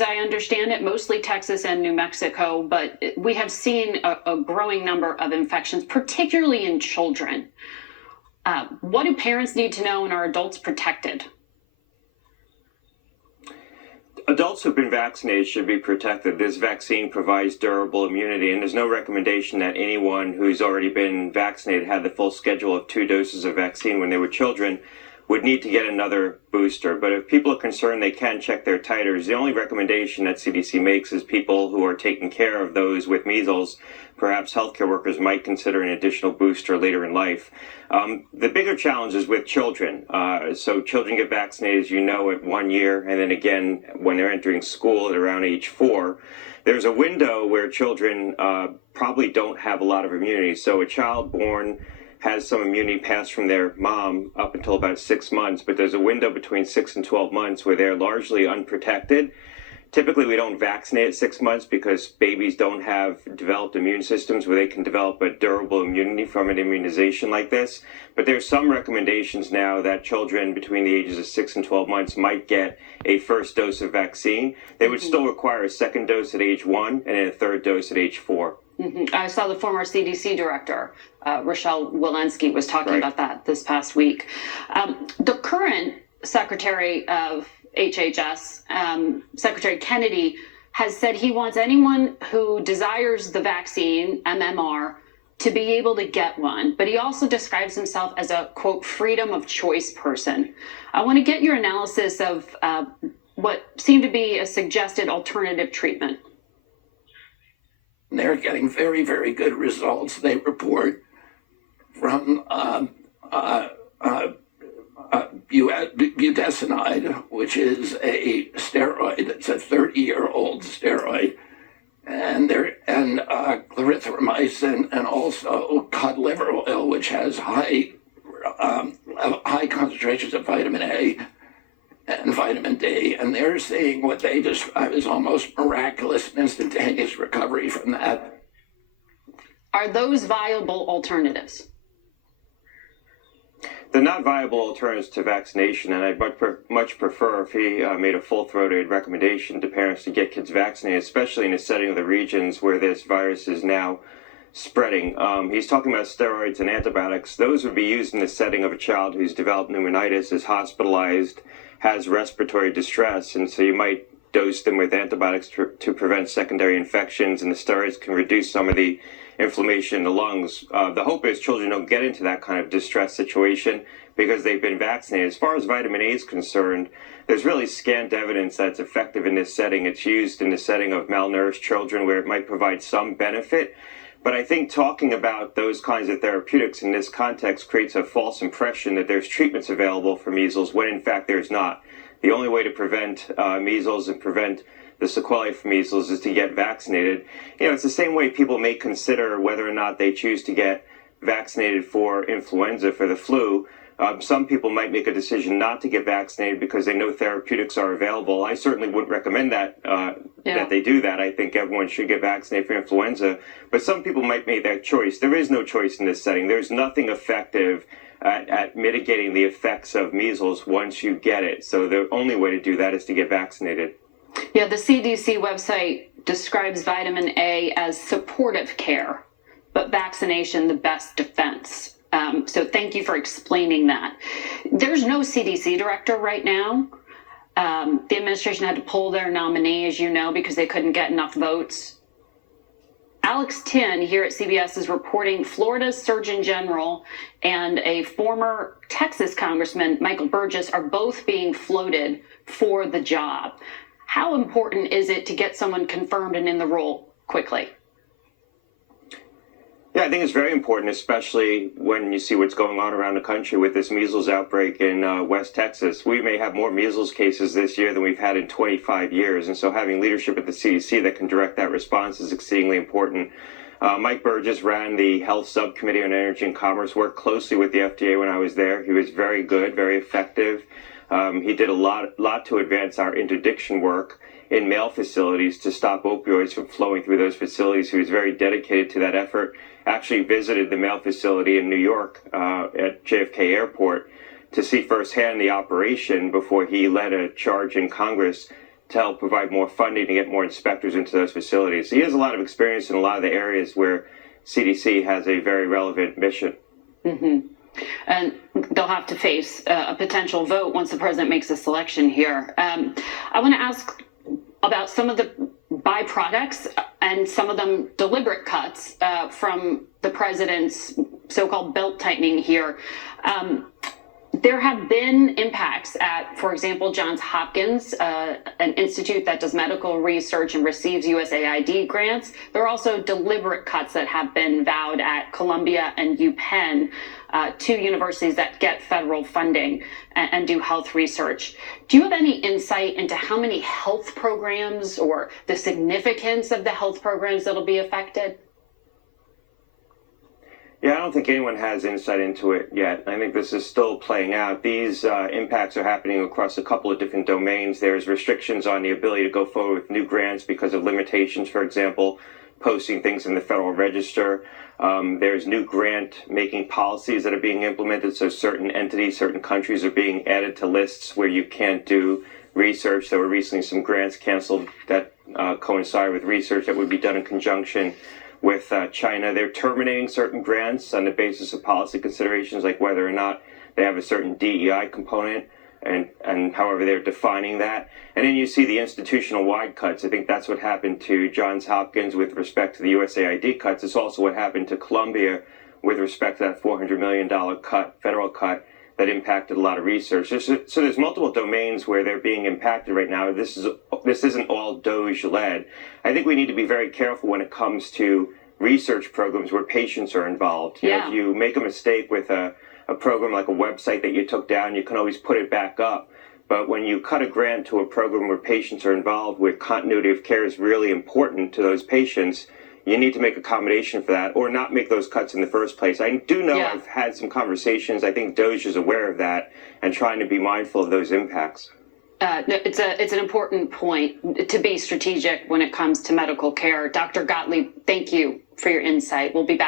as I understand it, mostly Texas and New Mexico, but we have seen a growing number of infections, particularly in children. What do parents need to know, and are adults protected? Adults who've been vaccinated should be protected. This vaccine provides durable immunity, and there's no recommendation that anyone who's already been vaccinated, had the full schedule of 2 doses of vaccine when they were children, would need to get another booster. But if people are concerned, they can check their titers. The only recommendation that CDC makes is people who are taking care of those with measles. Perhaps healthcare workers might consider an additional booster later in life. The bigger challenge is with children. So children get vaccinated, as you know, at 1 year, and then again when they're entering school at around age 4. There's a window where children probably don't have a lot of immunity. So a child born has some immunity passed from their mom up until about 6 months, but there's a window between 6 and 12 months where they're largely unprotected. Typically, we don't vaccinate at 6 months because babies don't have developed immune systems where they can develop a durable immunity from an immunization like this. But there's some recommendations now that children between the ages of 6 and 12 months might get a first dose of vaccine. They would still require a second dose at age 1 and then a third dose at age 4. I saw the former CDC director, Rochelle Walensky, was talking about that this past week. The current Secretary of HHS, Secretary Kennedy, has said he wants anyone who desires the vaccine, MMR, to be able to get one. But he also describes himself as a, quote, freedom of choice person. I want to get your analysis of what seemed to be a suggested alternative treatment. They're getting very, very good results. They report from budesonide, which is a steroid. It's a 30-year-old steroid, and clarithromycin, and also cod liver oil, which has high concentrations of vitamin A and vitamin D, and they're seeing what they describe as almost miraculous and instantaneous recovery from that. Are those viable alternatives? They're not viable alternatives to vaccination, and I'd much prefer if he made a full-throated recommendation to parents to get kids vaccinated, especially in the setting of the regions where this virus is now spreading. He's talking about steroids and antibiotics. Those would be used in the setting of a child who's developed pneumonitis, is hospitalized, has respiratory distress, and so you might dose them with antibiotics to prevent secondary infections, and the steroids can reduce some of the inflammation in the lungs. The hope is children don't get into that kind of distress situation because they've been vaccinated. As far as vitamin A is concerned, there's really scant evidence that it's effective in this setting. It's used in the setting of malnourished children where it might provide some benefit. But I think talking about those kinds of therapeutics in this context creates a false impression that there's treatments available for measles when in fact there's not. The only way to prevent measles and prevent the sequelae from measles is to get vaccinated. You know, it's the same way people may consider whether or not they choose to get vaccinated for influenza, for the flu. Some people might make a decision not to get vaccinated because they know therapeutics are available. I certainly wouldn't recommend that that they do that. I think everyone should get vaccinated for influenza. But some people might make that choice. There is no choice in this setting. There's nothing effective at mitigating the effects of measles once you get it. So the only way to do that is to get vaccinated. Yeah, the CDC website describes vitamin A as supportive care, but vaccination the best defense. So thank you for explaining that. There's no CDC director right now. The administration had to pull their nominee, as you know, because they couldn't get enough votes. Alex Tin here at CBS is reporting Florida's Surgeon General and a former Texas Congressman, Michael Burgess, are both being floated for the job. How important is it to get someone confirmed and in the role quickly? Yeah, I think it's very important, especially when you see what's going on around the country with this measles outbreak in West Texas. We may have more measles cases this year than we've had in 25 years, and so having leadership at the CDC that can direct that response is exceedingly important. Mike Burgess ran the Health Subcommittee on Energy and Commerce, worked closely with the FDA when I was there. He was very good, very effective. He did a lot to advance our interdiction work in mail facilities to stop opioids from flowing through those facilities. He was very dedicated to that effort. Actually visited the mail facility in New York at JFK Airport to see firsthand the operation before he led a charge in Congress to help provide more funding to get more inspectors into those facilities. So he has a lot of experience in a lot of the areas where CDC has a very relevant mission. Mm-hmm. And they'll have to face a potential vote once the president makes a selection here. I want to ask about some of the byproducts and some of them deliberate cuts from the president's so-called belt tightening here. There have been impacts at, for example, Johns Hopkins, an institute that does medical research and receives USAID grants. There are also deliberate cuts that have been vowed at Columbia and UPenn, two universities that get federal funding and do health research. Do you have any insight into how many health programs or the significance of the health programs that'll be affected? Yeah, I don't think anyone has insight into it yet. I think this is still playing out. These impacts are happening across a couple of different domains. There's restrictions on the ability to go forward with new grants because of limitations, for example, posting things in the Federal Register. There's new grant-making policies that are being implemented, so certain entities, certain countries are being added to lists where you can't do research. There were recently some grants canceled that coincide with research that would be done in conjunction with China. They're terminating certain grants on the basis of policy considerations, like whether or not they have a certain DEI component, and however they're defining that. And then you see the institutional-wide cuts. I think that's what happened to Johns Hopkins with respect to the USAID cuts. It's also what happened to Columbia with respect to that $400 million cut, federal cut, that impacted a lot of research. So there's multiple domains where they're being impacted right now. This isn't all DOGE-led. I think we need to be very careful when it comes to research programs where patients are involved. You know, if you make a mistake with a program like a website that you took down, you can always put it back up. But when you cut a grant to a program where patients are involved, where continuity of care is really important to those patients, you need to make accommodation for that or not make those cuts in the first place. I do know I've had some conversations. I think DOGE is aware of that and trying to be mindful of those impacts. It's an important point to be strategic when it comes to medical care. Dr. Gottlieb, thank you for your insight. We'll be back.